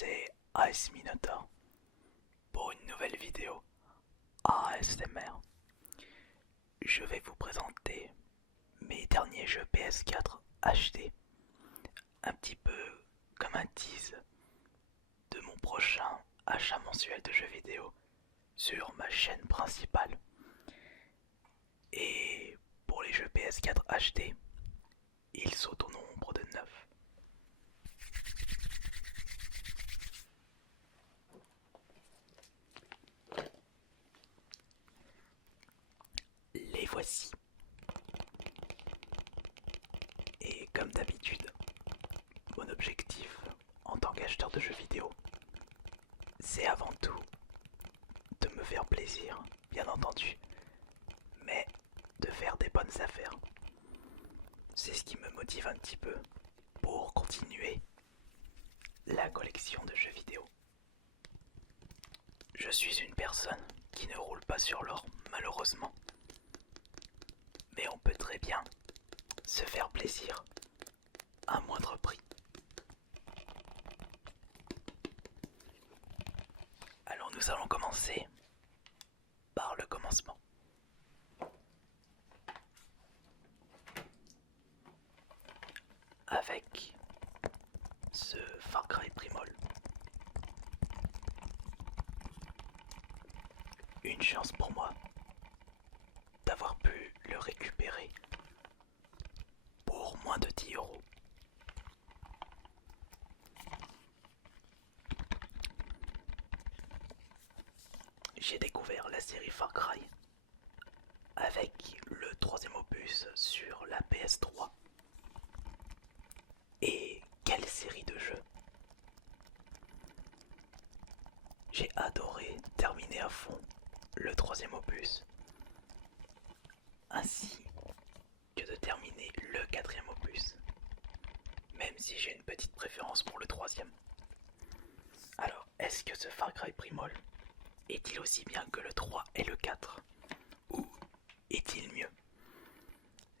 c'est Ice Minotaur pour une nouvelle vidéo ASMR. Je vais vous présenter mes derniers jeux PS4 achetés, un petit peu comme un tease de mon prochain achat mensuel de jeux vidéo sur ma chaîne principale. Et pour les jeux PS4 achetés, ils sont au nombre de 9. Les voici. Et comme d'habitude, mon objectif en tant qu'acheteur de jeux vidéo, c'est avant tout de me faire plaisir, bien entendu, mais de faire des bonnes affaires. C'est ce qui me motive un petit peu pour continuer la collection de jeux vidéo. Je suis une personne qui ne roule pas sur l'or, malheureusement. Mais on peut très bien se faire plaisir à moindre prix. Alors nous allons commencer par le commencement. Avec ce Far Cry Primal. Une chance pour moi d'avoir pu le récupérer pour moins de 10 €. J'ai découvert la série Far Cry avec le troisième opus sur la PS3. Et quelle série de jeux! J'ai adoré terminer à fond le troisième opus, ainsi que de terminer le quatrième opus, même si j'ai une petite préférence pour le troisième. Alors, est-ce que ce Far Cry Primal est-il aussi bien que le 3 et le 4? Ou est-il mieux?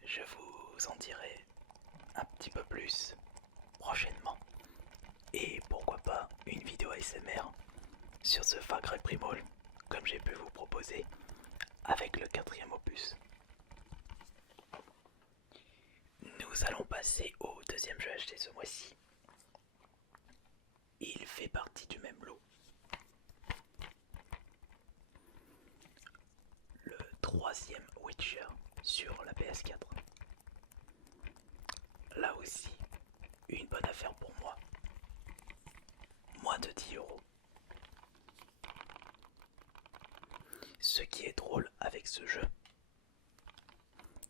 Je vous en dirai un petit peu plus prochainement. Et pourquoi pas une vidéo ASMR sur ce Far Cry Primal, comme j'ai pu vous proposer avec le quatrième opus. Nous allons passer au deuxième jeu acheté ce mois-ci. Il fait partie du même lot. Le troisième Witcher sur la PS4. Là aussi, une bonne affaire pour moi. Moins de 10 €. Ce qui est drôle avec ce jeu,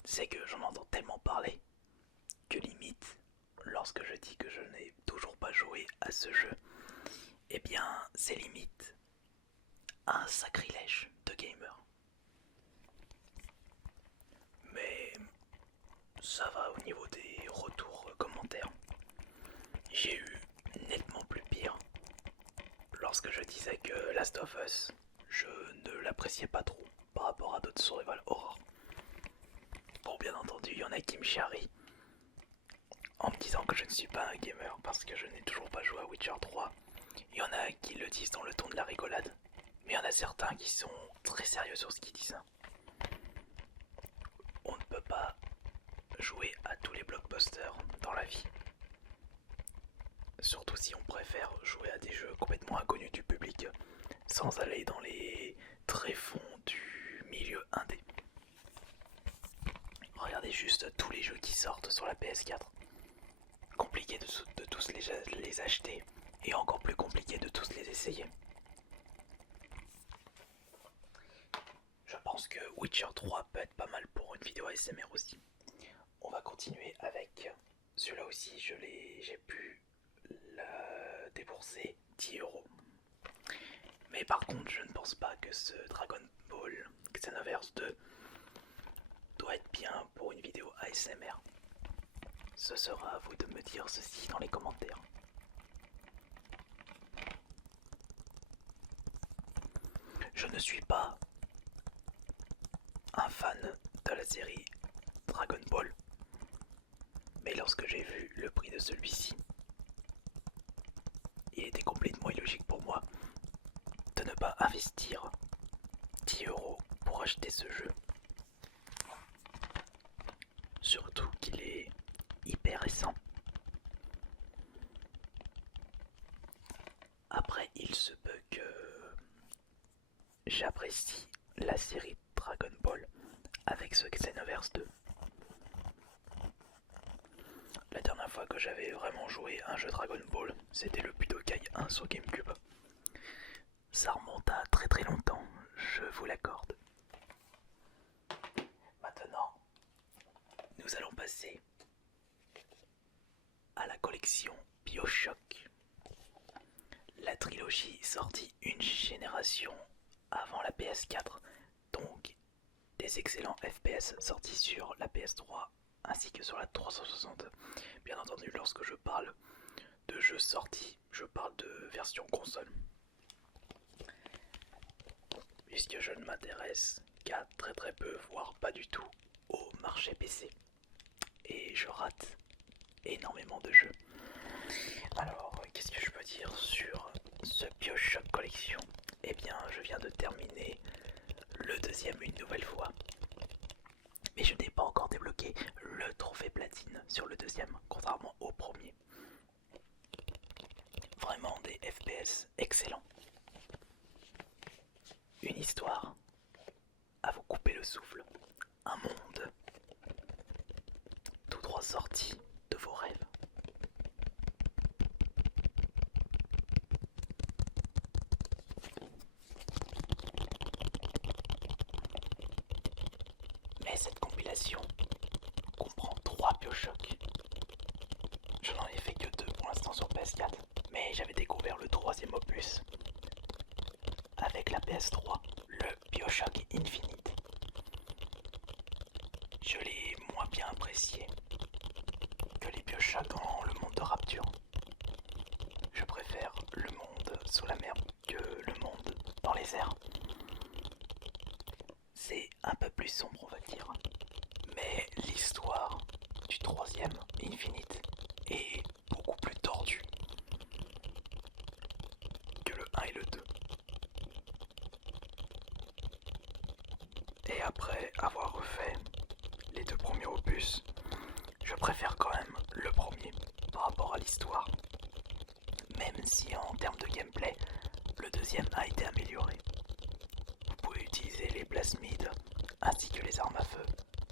c'est que j'en entends tellement parler que limite, lorsque je dis que je n'ai toujours pas joué à ce jeu, eh bien c'est limite un sacrilège de gamer. Mais ça va au niveau des retours commentaires. J'ai eu nettement plus pire lorsque je disais que Last of Us, je ne l'appréciais pas trop par rapport à d'autres survival horror. Bon, bien entendu, il y en a qui me charrient en me disant que je ne suis pas un gamer parce que je n'ai toujours pas joué à Witcher 3. Il y en a qui le disent dans le ton de la rigolade, mais il y en a certains qui sont très sérieux sur ce qu'ils disent. On ne peut pas jouer à tous les blockbusters dans la vie. Surtout si on préfère jouer à des jeux complètement inconnus du public, sans aller dans les tréfonds du milieu indé. Regardez juste tous les jeux qui sortent sur la PS4. Compliqué de tous les acheter, et encore plus compliqué de tous les essayer. Je pense que Witcher 3 peut être pas mal pour une vidéo ASMR aussi. On va continuer avec celui-là aussi, j'ai pu débourser 10 €. Mais par contre, je ne pense pas que ce Dragon Ball Xenoverse 2 doit être bien pour une vidéo ASMR. Ce sera à vous de me dire ceci dans les commentaires. Je ne suis pas un fan de la série Dragon Ball, mais lorsque j'ai vu le prix de celui-ci, il était complètement illogique pour moi de ne pas investir 10 € pour acheter ce jeu. Surtout qu'il est hyper récent. Après, il se peut que j'apprécie la série Dragon Ball avec ce Xenoverse 2. La dernière fois que j'avais vraiment joué à un jeu Dragon Ball, c'était le Budokai 1 sur GameCube. Ça remonte à très très longtemps, je vous l'accorde. Maintenant, nous allons passer à la collection BioShock. La trilogie sortie une génération avant la PS4, donc des excellents FPS sortis sur la PS3 ainsi que sur la 360. Bien entendu, lorsque je parle de jeux sortis, je parle de version console. Puisque je ne m'intéresse qu'à très très peu, voire pas du tout, au marché PC. Et je rate énormément de jeux. Alors, qu'est-ce que je peux dire sur ce BioShock Collection? Eh bien, je viens de terminer le deuxième une nouvelle fois. Mais je n'ai pas encore débloqué le trophée platine sur le deuxième, contrairement au premier. Vraiment des FPS excellents. Une histoire à vous couper le souffle. Un monde tout droit sorti de vos rêves. Mais cette compilation comprend 3 BioShock. Je n'en ai fait que 2 pour l'instant sur PS4, mais j'avais découvert le troisième opus avec la PS3, le BioShock Infinite. Je l'ai moins bien apprécié que les BioShock dans le monde de Rapture. Je préfère le monde sous la mer que le monde dans les airs. C'est un peu plus sombre, on va dire. Mais l'histoire du troisième Infinite est beaucoup plus tordue que le 1 et le 2. Et après avoir refait les 2 premiers opus, je préfère quand même le premier par rapport à l'histoire. Même si en termes de gameplay, le deuxième a été amélioré. Vous pouvez utiliser les plasmides ainsi que les armes à feu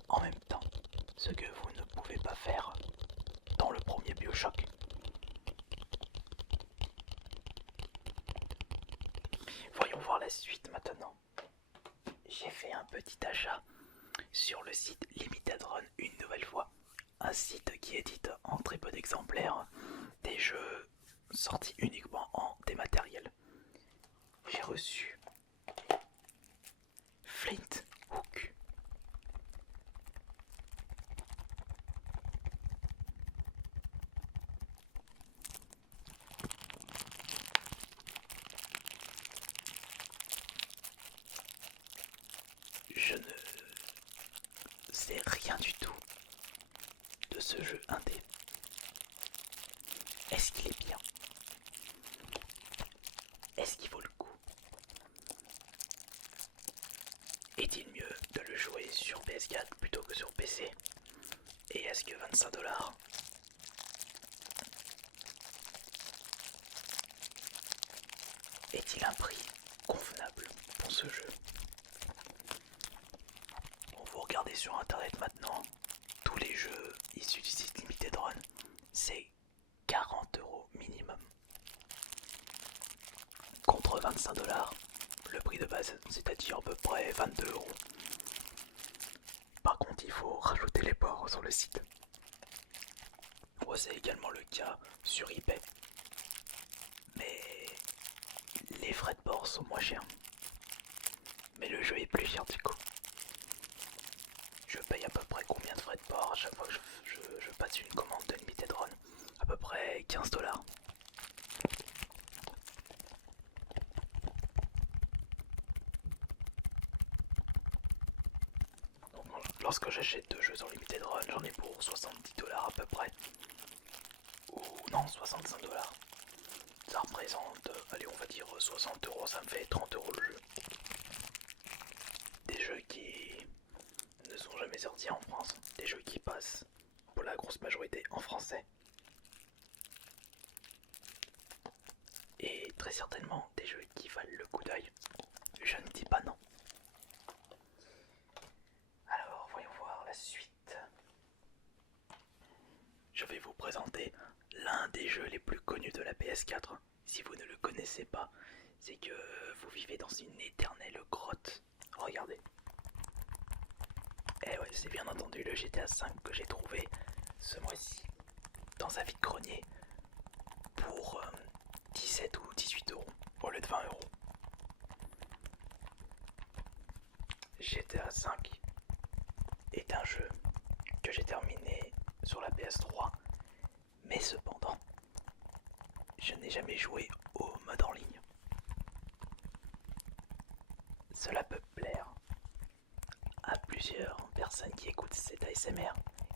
en même temps, ce que vous ne pouvez pas faire dans le premier BioShock. Voyons voir la suite maintenant. J'ai fait un petit achat sur le site Limited Run une nouvelle fois, un site qui édite en très peu d'exemplaires des jeux sortis uniquement en dématériel. J'ai reçu Flint Hook. Je ne sais rien du tout de ce jeu indé. Est-ce qu'il est bien? Est-ce qu'il vaut le coup? Est-il mieux de le jouer sur PS4 plutôt que sur PC? Et est-ce que 25$ est-il un prix convenable pour ce jeu? Bon, vous regardez sur internet maintenant, tous les jeux issus du site Limited Run, c'est 40€ minimum. Contre 25$, le prix de base, c'est-à-dire à peu près 22€. Par contre, il faut rajouter les ports sur le site. C'est également le cas sur eBay. Mais les frais de port sont moins chers. Mais le jeu est plus cher du coup. Je paye à peu près combien de frais de port à chaque fois que je passe une commande de Limited Run? À peu près 15$. Donc, lorsque j'achète 2 jeux sur Limited Run, j'en ai pour 70$ à peu près. Ou non, 65$. Ça représente, allez on va dire 60 €, ça me fait 30 € le jeu. Des jeux qui ne sont jamais sortis en France, des jeux qui passent pour la grosse majorité en français. Et très certainement des jeux qui valent le coup d'œil. Je ne dis pas non. Alors voyons voir la suite. Je vais vous présenter l'un des jeux les plus connus de la PS4. Si vous ne le connaissez pas, c'est que vous vivez dans une éternelle grotte. Regardez. Eh ouais, c'est bien entendu le GTA V que j'ai trouvé ce mois-ci dans un vide-grenier pour 17 ou 18 € au lieu de 20 €. GTA V est un jeu que j'ai terminé sur la PS3, mais cependant, je n'ai jamais joué au mode en ligne. Cela peut plaire à plusieurs personnes qui écoutent cet ASMR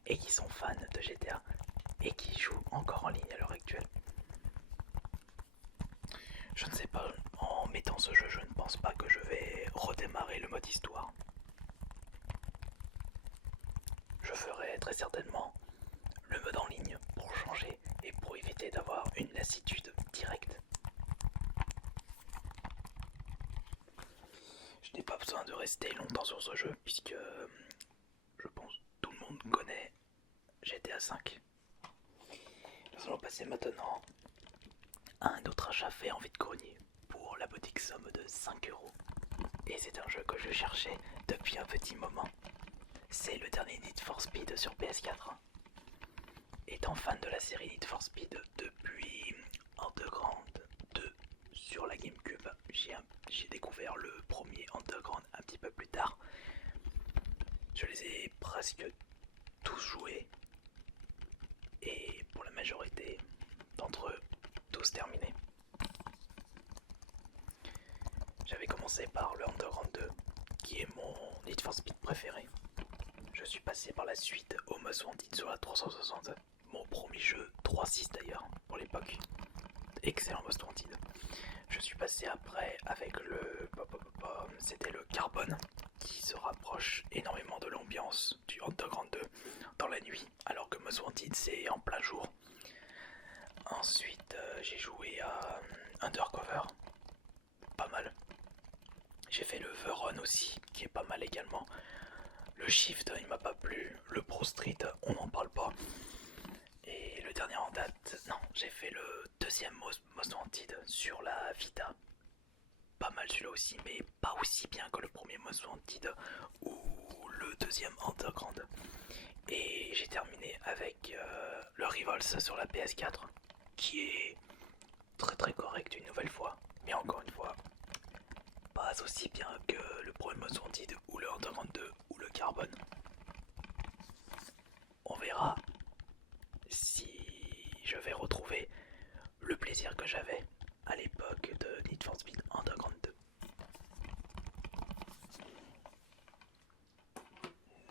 et qui sont fans de GTA et qui jouent encore en ligne à l'heure actuelle. Je ne sais pas, en mettant ce jeu, je ne pense pas que je vais redémarrer le mode histoire. Je ferai très certainement le mode en ligne pour changer et pour éviter d'avoir une lassitude directe. Je n'ai pas besoin de rester longtemps sur ce jeu puisque je pense tout le monde connaît GTA V. Nous allons passer maintenant à un autre achat fait en vide-grenier pour la modique somme de 5 €. Et c'est un jeu que je cherchais depuis un petit moment. C'est le dernier Need for Speed sur PS4. Étant fan de la série Need for Speed depuis Underground 2 sur la GameCube, j'ai découvert le premier Underground un petit peu plus tard. Je les ai presque tous joués et pour la majorité d'entre eux, tous terminés. J'avais commencé par le Underground 2 qui est mon Need for Speed préféré. Je suis passé par la suite au Most Wanted sur la 360, mon premier jeu 3.6 d'ailleurs pour l'époque. Excellent Most Wanted. Je suis passé après avec c'était le Carbone qui se rapproche énormément de l'ambiance du Underground 2 dans la nuit alors que Most Wanted c'est en plein jour. Ensuite j'ai joué à Undercover, pas mal. J'ai fait le The Run aussi qui est pas mal également. Le Shift il m'a pas plu, le Pro Street on n'en parle pas. Et le dernier en date, non, j'ai fait le deuxième Most Wanted sur la Vita. Pas mal celui-là aussi, mais pas aussi bien que le premier Most Wanted ou le deuxième Underground. Et j'ai terminé avec le Rivals sur la PS4, qui est très très correct une nouvelle fois, mais encore une fois, pas aussi bien que le premier Most Wanted ou le Underground 2 ou le Carbone. On verra si je vais retrouver le plaisir que j'avais à l'époque de Need for Speed Underground 2.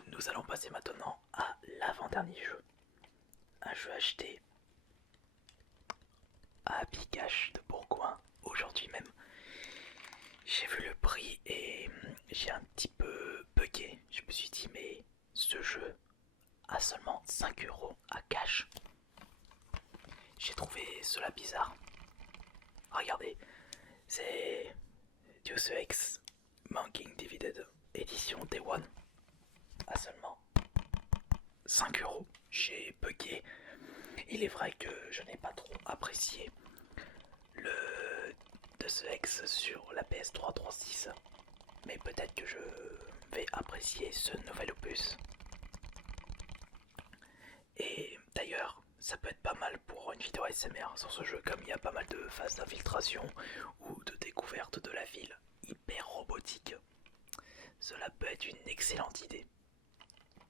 Nous allons passer maintenant à l'avant-dernier jeu. Un jeu acheté à Picache de Bourgoin aujourd'hui même. J'ai vu le prix et j'ai un petit peu bugué. Je me suis dit mais ce jeu a seulement 5 € à cash. J'ai trouvé cela bizarre. Regardez, c'est Deus Ex Manking Divided édition Day One à seulement 5 €. J'ai bugué. Il est vrai que je n'ai pas trop apprécié le Deus Ex sur la PS3 3.6, mais peut-être que je vais apprécier ce nouvel opus. Et d'ailleurs, ça peut être pas mal pour une vidéo ASMR sur ce jeu, comme il y a pas mal de phases d'infiltration ou de découverte de la ville hyper robotique. Cela peut être une excellente idée,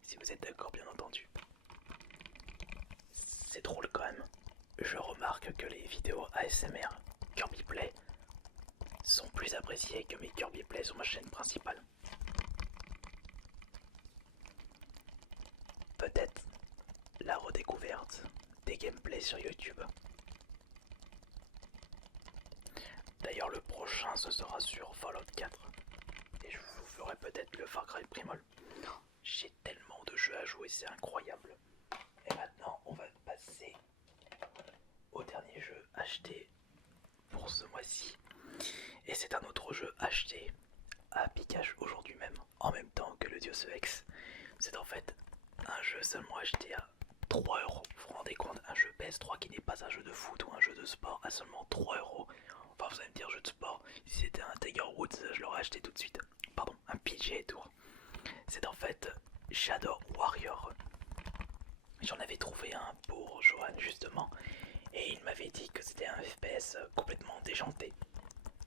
si vous êtes d'accord bien entendu. C'est drôle quand même. Je remarque que les vidéos ASMR Kirby Play sont plus appréciées que mes Kirby Play sur ma chaîne principale. Peut-être la redécouverte des gameplays sur YouTube. D'ailleurs, le prochain, ce sera sur Fallout 4. Et je vous ferai peut-être le Far Cry Primal. J'ai tellement de jeux à jouer, c'est incroyable. Et maintenant, on va passer au dernier jeu acheté pour ce mois-ci. Et c'est un autre jeu acheté à Pikachu aujourd'hui même, en même temps que le Deus Ex. C'est en fait un jeu seulement acheté à 3€. Vous vous rendez compte, un jeu PS3 qui n'est pas un jeu de foot ou un jeu de sport à seulement 3€. Enfin, vous allez me dire jeu de sport, si c'était un Tiger Woods, je l'aurais acheté tout de suite. Pardon, un PGA Tour. C'est en fait Shadow Warrior. J'en avais trouvé un pour Johan justement, et il m'avait dit que c'était un FPS complètement déjanté.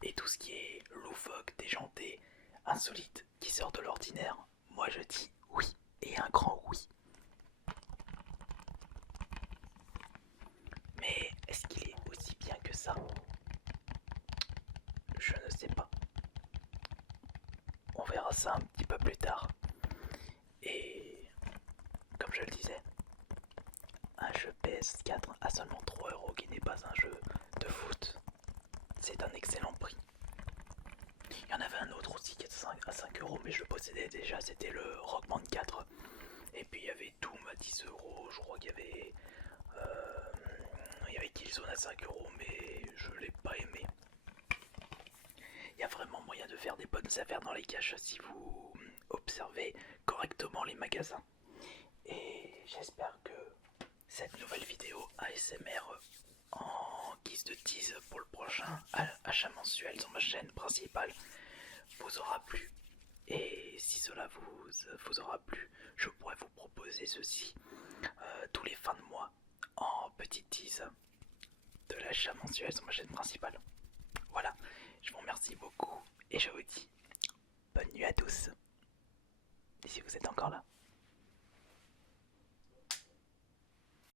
Et tout ce qui est loufoque, déjanté, insolite, qui sort de l'ordinaire, moi je dis oui, et un grand oui. Mais est-ce qu'il est aussi bien que ça? Je ne sais pas. On verra ça un petit peu plus tard. Et comme je le disais, un jeu PS4 à seulement 3€ qui n'est pas un jeu de foot, c'est un excellent prix. Il y en avait un autre aussi qui était à 5€, mais je le possédais déjà, c'était le Rock Band 4. Et puis il y avait Doom à 10€, je crois qu'il y avait Killzone à 5€, mais je l'ai pas aimé. Il y a vraiment moyen de faire des bonnes affaires dans les caches si vous observez correctement les magasins. Et j'espère que cette nouvelle vidéo ASMR en guise de tease pour le prochain achat mensuel sur ma chaîne principale vous aura plu. Et si cela vous aura plu, je pourrais vous proposer ceci tous les fins de mois en petite tease de l'achat mensuel sur ma chaîne principale. Voilà, je vous remercie beaucoup et je vous dis